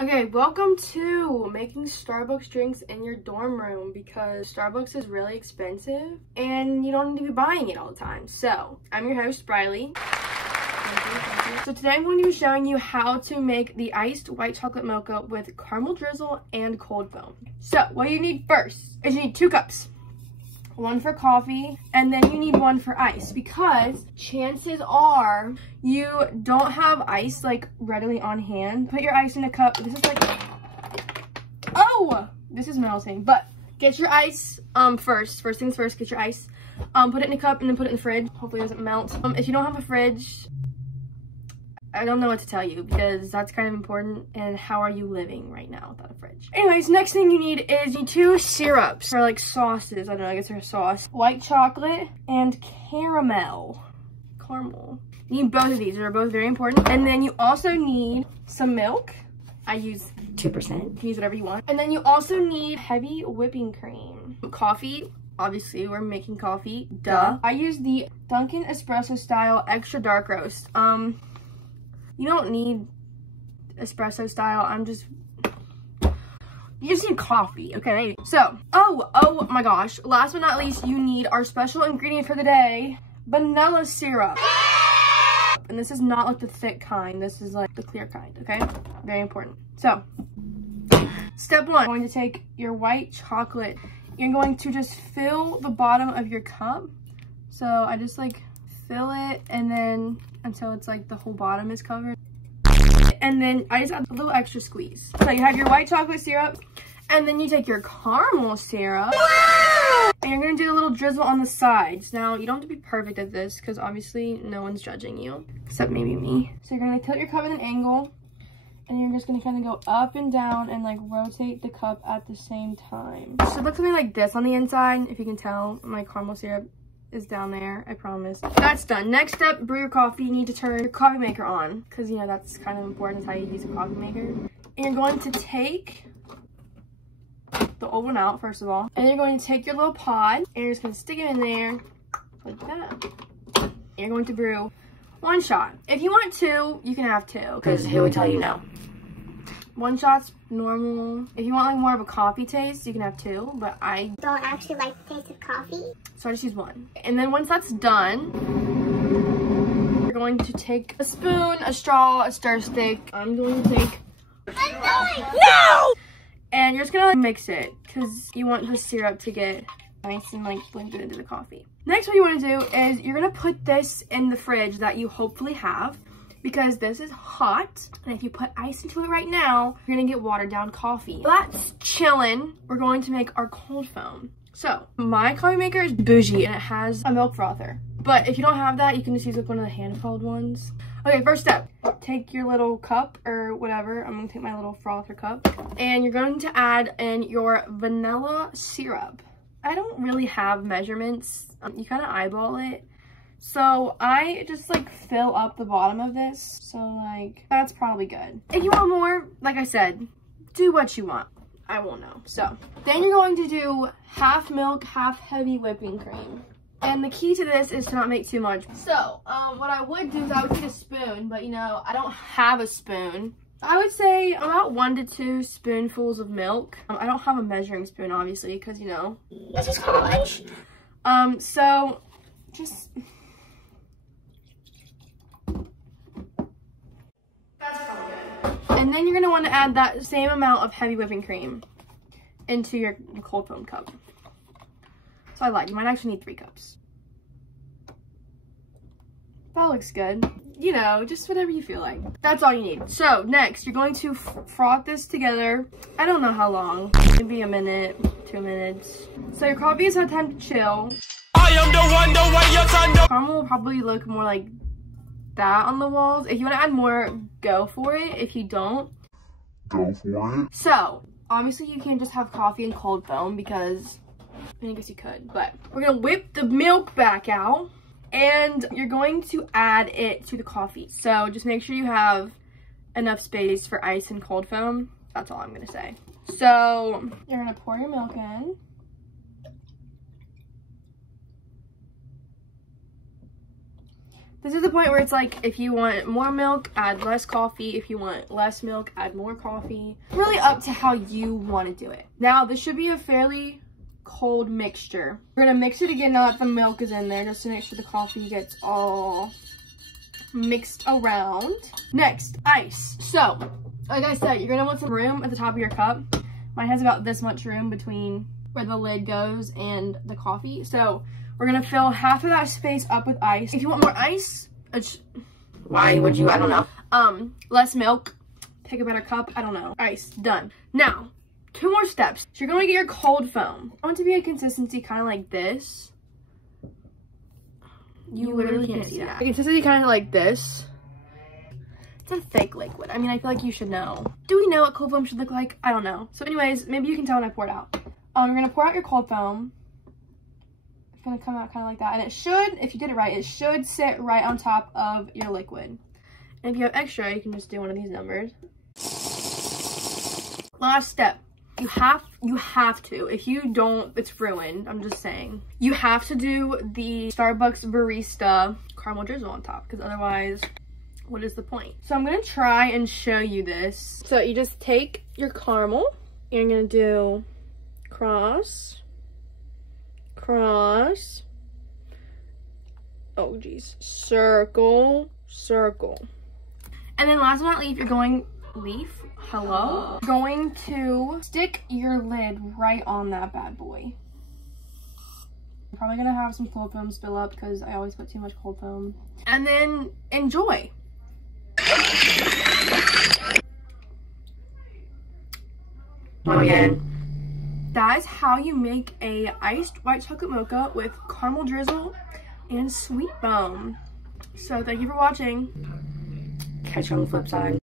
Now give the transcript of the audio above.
Okay, welcome to making Starbucks drinks in your dorm room because Starbucks is really expensive and you don't need to be buying it all the time. So, I'm your host, Briley. Thank you. So today I'm going to be showing you how to make the iced white chocolate mocha with caramel drizzle and cold foam. So, what you need first is you need 2 cups. 1 for coffee, and then you need 1 for ice because chances are you don't have ice like readily on hand. Put your ice in a cup. This is like, oh, this is melting, but get your ice first things first, get your ice, put it in a cup and then put it in the fridge. Hopefully it doesn't melt. If you don't have a fridge, I don't know what to tell you because that's kind of important. And how are you living right now without a fridge? Anyways, next thing you need is 2 syrups or like sauces. I don't know, I guess they're a sauce. White chocolate and caramel. Caramel. You need both of these. They're both very important. And then you also need some milk. I use 2%. You can use whatever you want. And then you also need heavy whipping cream. Coffee. Obviously, we're making coffee. Duh. I use the Dunkin' Espresso style extra dark roast. You don't need espresso style. You just need coffee, okay? So, oh my gosh. Last but not least, you need our special ingredient for the day, vanilla syrup. And this is not like the thick kind. This is like the clear kind, okay? Very important. So, step 1, you're going to take your white chocolate. You're going to just fill the bottom of your cup. So, I just like fill it and then until it's like the whole bottom is covered. And then I just add a little extra squeeze. So you have your white chocolate syrup and then you take your caramel syrup and you're gonna do a little drizzle on the sides. Now you don't have to be perfect at this because obviously no one's judging you except maybe me. So you're gonna tilt your cup at an angle and you're just gonna kind of go up and down and like rotate the cup at the same time. So it looks something like this on the inside. If you can tell, my caramel syrup is down there, I promise. That's done. Next step, brew your coffee. You need to turn your coffee maker on because you know that's kind of important. That's how you use a coffee maker. And you're going to take the old one out first of all, and you're going to take your little pod and you're just going to stick it in there like that. And you're going to brew 1 shot. If you want 2, you can have 2 because who would tell you no? 1 shot's normal. If you want like more of a coffee taste, you can have 2, but I don't actually like the taste of coffee. So I just use 1. And then once that's done, you're going to take a spoon, a straw, a stir stick. I'm going to take... No! And you're just gonna mix it because you want the syrup to get nice and like blended into the coffee. Next, what you want to do is you're gonna put this in the fridge that you hopefully have, because this is hot, and if you put ice into it right now, you're gonna get watered down coffee. That's chillin'. We're going to make our cold foam. So, my coffee maker is bougie, and it has a milk frother. But if you don't have that, you can just use like one of the hand-held ones. Okay, first step. Take your little cup, or whatever. I'm gonna take my little frother cup. And you're going to add in your vanilla syrup. I don't really have measurements. You kind of eyeball it. So I just like fill up the bottom of this. So like, that's probably good. If you want more, like I said, do what you want. I won't know. So then you're going to do half milk, half heavy whipping cream. And the key to this is to not make too much. So what I would do is I would take a spoon, but you know, I don't have a spoon. I would say about 1 to 2 spoonfuls of milk. I don't have a measuring spoon, obviously, because you know, this is college. So just... And then you're going to want to add that same amount of heavy whipping cream into your cold foam cup. So I lied. You might actually need 3 cups. That looks good. You know, just whatever you feel like. That's all you need. So next, you're going to froth this together. I don't know how long. Maybe a minute, 2 minutes. So your coffee has had time to chill. I am the one, the way your son. Caramel will probably look more like that on the walls. If you want to add more, go for it. If you don't, go for it. So obviously you can't just have coffee and cold foam because I guess you could, but we're gonna whip the milk back out and you're going to add it to the coffee. So just make sure you have enough space for ice and cold foam. That's all I'm gonna say. So you're gonna pour your milk in. This is the point where it's like, if you want more milk, add less coffee. If you want less milk, add more coffee. Really up to how you want to do it. Now, this should be a fairly cold mixture. We're gonna mix it again now that the milk is in there, just to make sure the coffee gets all mixed around. Next, ice. So, like I said, you're gonna want some room at the top of your cup. Mine has about this much room between where the lid goes and the coffee. So, we're gonna fill half of that space up with ice. If you want more ice, why would you? I don't know. Less milk, pick a better cup, I don't know. Ice, done. Now, 2 more steps. So you're going to get your cold foam. I want it to be a consistency kind of like this. You literally can't see that. A consistency kind of like this. It's a thick liquid. I mean, I feel like you should know. Do we know what cold foam should look like? I don't know. So anyways, maybe you can tell when I pour it out. You're going to pour out your cold foam. It's going to come out kind of like that. And it should, if you did it right, it should sit right on top of your liquid. And if you have extra, you can just do one of these numbers. Last step. You have to. If you don't, it's ruined. I'm just saying. You have to do the Starbucks barista caramel drizzle on top, because otherwise, what is the point? So I'm gonna try and show you this. So you just take your caramel, and you're gonna do cross, cross, oh geez, circle, circle. And then last but not least, you're going going to stick your lid right on that bad boy. I'm probably gonna have some cold foam spill up because I always put too much cold foam. And then enjoy. Again. That is how you make a iced white chocolate mocha with caramel drizzle and sweet foam. So thank you for watching. Catch you on the flip side.